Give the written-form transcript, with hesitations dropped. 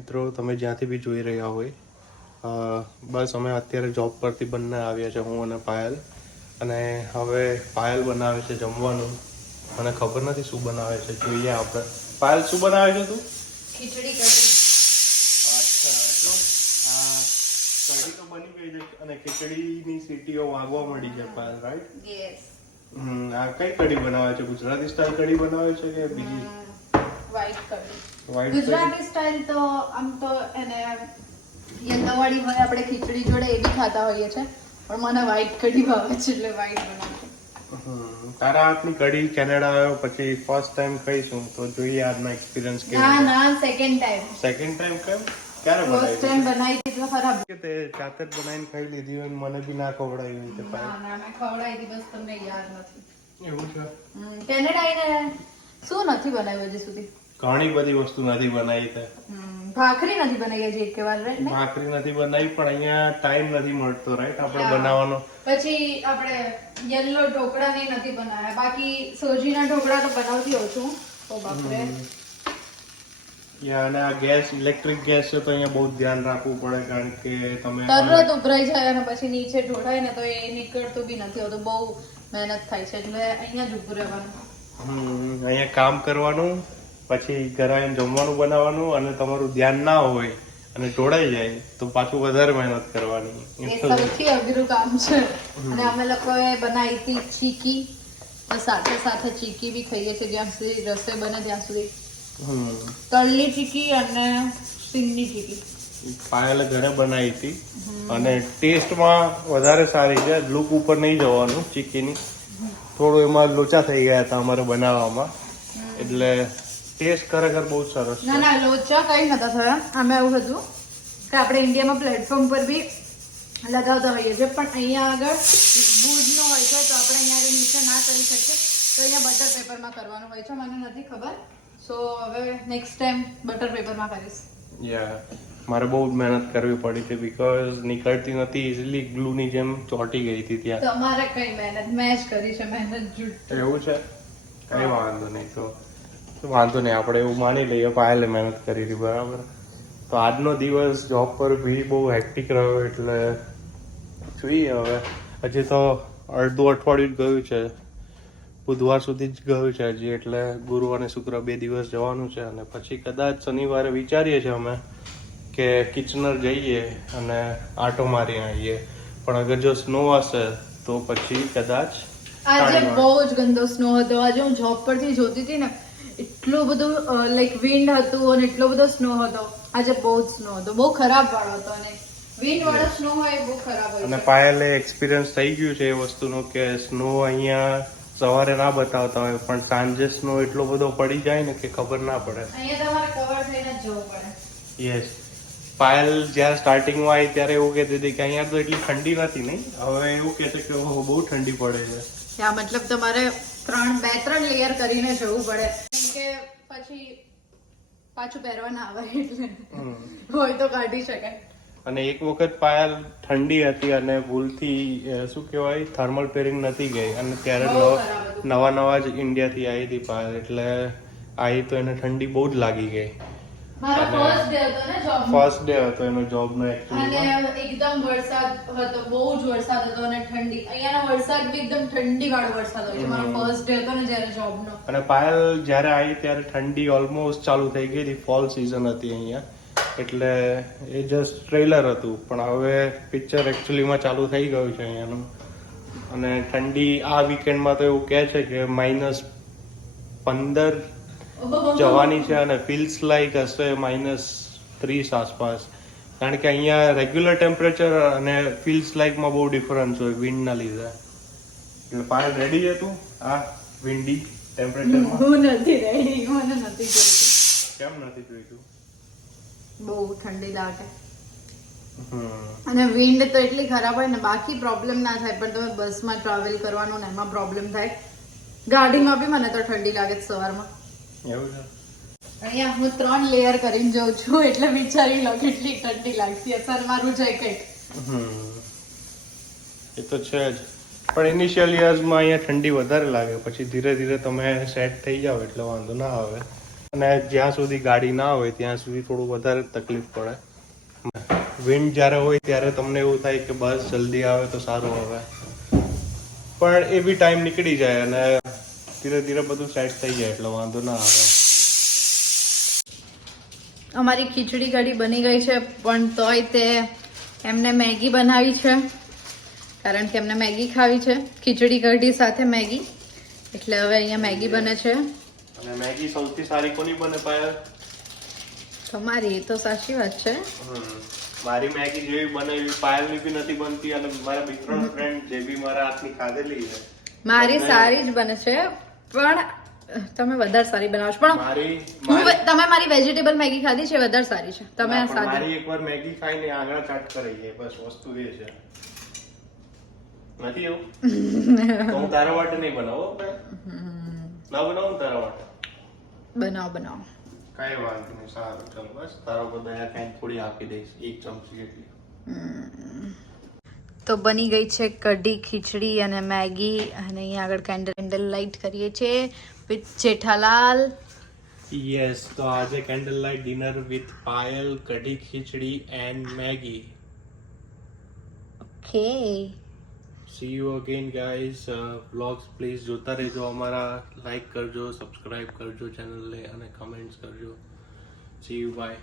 મિત્રો, તમે જ્યાંથી બી જોઈ રહ્યા હોય, બસ અમે અત્યારે જોબ પરથી બંને આવ્યા છે, હું અને પાયલ. અને હવે પાયલ બનાવે છે જમવાનું. મને ખબર નથી શું બનાવે છે, જોઈએ આપણે. પાયલ, શું બનાવે છે તું? ખીચડી કઢી. અચ્છા, જો આ કઢી તો બની ગઈ છે અને ખીચડીની સીટીઓ વાગવા મળી છે પાયલ, રાઈટ? યસ. આ કઈ કઢી બનાવે છે? ગુજરાતી સ્ટાઇલ કઢી બનાવે છે કે બીજી? વ્હાઈટ કઢી. White ગુજરાતી સ્ટાઇલ તો આમ તો એને યંદાવાળી હોય, આપણે ખીચડી જોડે એ બી ખાતા હોઈએ છે, પણ મને વ્હાઈટ કઢી ભાવે છે એટલે વ્હાઈટ બનાવું. તારા હાથની કઢી કેનેડા આવ્યો પછી ફર્સ્ટ ટાઈમ ખાઈશું, તો જોઈએ આજનો એક્સપિરિયન્સ કેવો ના છે. ના, સેકન્ડ ટાઈમ. સેકન્ડ ટાઈમ કેમ? ક્યારે ફર્સ્ટ બનાવી? ટાઈમ બનાવી હતી તો ખરાબ. કે તે જાતે જ બનાવીને ખાઈ લીધી હોય ને મને બી ના ખવડાવી હોય તે ના પાછું. ના, મેં ખવડાવી હતી, બસ તમને યાદ નથી. એવું છે? કેનેડા આવીને શું નથી બનાવ્યું હજી સુધી? ઘણી બધી વસ્તુ નથી બનાવી તે. ભાખરી નથી બનાવી હજી એક વાર, રાઈટ ને? ભાખરી નથી બનાવી, પણ અહીંયા ટાઈમ નથી મળતો, રાઈટ, આપણે બનાવવાનો. પછી આપણે યલો ઢોકળા ને નથી બનાવ્યા, બાકી સોજીના ઢોકળા તો બનાવતી હોઉં છું. ઓ બાપરે. અને આ ગેસ, ઇલેક્ટ્રિક ગેસ છે તો અહીંયા બહુ ધ્યાન રાખવું પડે, કારણ કે તમે તરત ઉભરાઈ જાય અને પછી નીચે ઢોળાય ને તો એ નીકળતું બી નથી હોતું, બહુ મહેનત થાય છે, એટલે અહીંયા જ ઉભું રહેવાનું. અહીંયા કામ કરવાનું, પછી ઘરે આવીને જમવાનું બનાવવાનું, અને તમારું ધ્યાન ના હોય અને ઢોળાઈ જાય તો પાછું વધારે મહેનત કરવાની. એ સૌથી અઘરું કામ છે. અને અમે લોકોએ બનાવી હતી ચીકી, તો સાથે સાથે ચીકી બી ખાઈએ છીએ જ્યાં સુધી રસોઈ બને ત્યાં સુધી. તલની ચીકી અને સિંગની ચીકી પાયલે ઘરે બનાવી હતી અને ટેસ્ટમાં વધારે સારી છે. લુક ઉપર નહીં જવાનું ચીકીની, થોડું એમાં લોચા થઈ ગયા હતા અમારે બનાવવામાં, એટલે ટેસ્ટ ખરેખર બહુ સરસ. ના ના, લોચા કઈ નતા થયા. અમે એવું હતું કે આપણે ઇન્ડિયામાં પ્લેટફોર્મ પર બી લગાવતા હોઈએ છીએ, પણ અહીંયા આગળ ભુજનો હોય છે તો આપણે અહીંયા આગળ નીચે ના કરી શકીએ, તો અહીંયા બટર પેપરમાં કરવાનું હોય છે. મને નથી ખબર, સો હવે નેક્સ્ટ ટાઈમ બટર પેપરમાં કરીશ. મારે બહુ મહેનત કરવી પડી હતી, બીકોઝ નીકળતી નથી ઇઝીલી, ગ્લુની જેમ ચોંટી ગઈ હતી ત્યાં. તમારે કઈ મહેનત, મેં જ કરી છે મહેનત જુઠ્ઠી. એવું છે? કઈ વાંધો નહીં, તો વાંધો નહીં, આપણે એવું માની લઈએ પાયલે મહેનત કરી હતી, બરાબર. તો આજનો દિવસ જોબ પર બી બહુ હેક્ટિક રહ્યો, એટલે જોઈએ હવે. હજી તો અડધું અઠવાડિયું જ ગયું છે, બુધવાર સુધી જ ગયું છે હજી, એટલે ગુરુ અને શુક્ર 2 દિવસ જવાનું છે, અને પછી કદાચ શનિવારે વિચારીએ છીએ અમે કે કિચનર જઈએ અને આટો મારી આવીએ, પણ અગર જો સ્નો હશે તો પછી કદાચ. આજે બહુ જ ગંદો સ્નો હતો. આજે હું જોબ પરથી જોતી હતી ને, એટલું બધું લાઈક વિન્ડ હતું અને એટલો બધો સ્નો હતો. આજે બહુ જ સ્નો હતો, બહુ ખરાબ વાળો હતો, અને વિન્ડ વાળો સ્નો હોય બહુ ખરાબ હોય. અને પાયલે એક્સપિરિયન્સ થઈ ગયું છે એ વસ્તુનો કે સ્નો અહીંયા સવારે ના બતાવતા હોય, પણ સાંજે સ્નો એટલો બધો પડી જાય ને કે ખબર ના પડે. અહીંયા તમારે કવર થઈને જ જવું પડે. યસ. પાયલ જ્યારે સ્ટાર્ટિંગમાં આવી ત્યારે એવું કહેતી હતી કે અહીંયા તો એટલી ઠંડી નથી, નહીં? હવે એવું કહે છે કે ઓહો, બહુ ઠંડી પડે છે. ત્યાં મતલબ તમારે 2-3 લેયર કરીને જવું પડે, કેમ કે પછી પાછું પહેરવા ના આવે, એટલે હોય તો કાઢી શકાય. અને એક વખત પાયલ ઠંડી હતી અને ભૂલથી શું કહેવાય, થર્મલ પહેરીને નથી ગઈ, અને ત્યારે નવા જ ઇન્ડિયાથી આવી હતી પાયલ, એટલે આવી તો એને ઠંડી બહુ જ લાગી ગઈ. મારો ફર્સ્ટ ડે હતો ને જોબ, ફર્સ્ટ ડે હતો એનો જોબનો એકચ્યુઅલી, અને એકદમ વરસાદ હતો, બહુ જ વરસાદ હતો અને ઠંડી. અહીંયાનો વરસાદ બી એકદમ ઠંડી વાળો વરસાદ હોય છે. મારો ફર્સ્ટ ડે હતો ને જ્યારે જોબનો. અને પાયલ જ્યારે આવી ત્યારે ઠંડી ઓલમોસ્ટ ચાલુ થઈ ગઈ હતી, ફોલ સિઝન હતી અહીંયા, એટલે એ જસ્ટ ટ્રેલર હતું, પણ હવે પિક્ચર એકચ્યુઅલીમાં ચાલુ થઈ ગયું છે અહીંયાનું. અને ઠંડી આ વીકેન્ડમાં તો એવું કહે છે કે -15 જવાની છે, અને ફીલ્સ લાઈક હશે -30 આસપાસ, કારણ કે અહીંયા રેગ્યુલર ટેમ્પરેચર અને ફીલ્સ લાઈકમાં બહુ ડિફરન્સ હોય વિન્ડના લીધે. એટલે પાયલ રેડી છે તું આ વિન્ડી ટેમ્પરેચરમાં? હું નથી રેડી, મને નથી જોઈતું. કેમ નથી જોઈતું? બહુ ઠંડી લાગે. અને વિન્ડ તો એટલી ખરાબ હોય ને, બાકી પ્રોબ્લેમ ના થાય, પણ તમે બસમાં ટ્રાવેલ કરવાનું ને એમાં પ્રોબ્લેમ થાય. ગાડીમાં બી મને તો ઠંડી લાગે છે સવારમાં. એવું છે? અહીંયા હું 3 લેયર કરીને જાઉં છું, એટલે વિચારી લો કેટલી ઠંડી લાગતી હશે. મારું જાય કંઈક. એ તો છે જ, પણ ઇનિશિયલ યર્સમાં અહીંયા ઠંડી વધારે લાગે, પછી ધીરે ધીરે તમે સેટ થઈ જાઓ એટલે વાંધો ના આવે. અને જ્યાં સુધી ગાડી ના હોય ત્યાં સુધી થોડું વધારે તકલીફ પડે. વિન્ડ જ્યારે હોય ત્યારે તમને એવું થાય કે બસ જલ્દી આવે તો સારું આવે, પણ એ બી ટાઈમ નીકળી જાય અને ધીરે ધીરે બધું સેટ થઈ જાય એટલે વાંધો ના આવે. અમારી ખીચડી કઢી બની ગઈ છે, પણ તોય તે એમને મેગી બનાવી છે, કારણ કે એમને મેગી ખાવી છે. ખીચડી કઢી સાથે મેગી, એટલે હવે અહીંયા મેગી બને છે. અને મેગી સૌથી સારી કોની બને પાયલ? તમારી, એ તો સાચી વાત છે. મારી મેગી જેવી બને એવી પાયલની બી નથી બનતી, અને મારા બે ત્રણ ફ્રેન્ડ જે બી મારા હાથની ખાધેલી છે મારી સારી જ બને છે, પણ તમે વધારે સારી બનાવો છો. પણ તમે મારી વેજીટેબલ મેગી ખાધી છે, વધારે સારી છે. તમે સાદી મારી એકવાર મેગી ખાઈને આંગળા ચાટ કરી છે, બસ વસ્તુ એ છે. નથી એવું? તો હું તારા માટે નહીં બનાવો, ના બનાવું તારા માટે. બનાવો. કઈ વાંધો નહીં, સારું ચાલો, બસ તારા બધા કઈ થોડી આપી દઈશ, 1 ચમચી જેટલી. તો બની ગઈ છે કઢી, ખીચડી અને મેગી, અને અહીંયા આગળ કેન્ડલ લાઇટ કરીએ છીએ વિથ જેઠાલાલ. યસ, તો આજે candle light dinner with Payal, kadhi khichdi and Maggi. Okay, C you again guys. Vlogs please જોતા રહેજો અમારા, લાઈક કરજો, સબસ્ક્રાઇબ કરજો ચેનલને અને કમેન્ટ્સ કરજો. See you, by.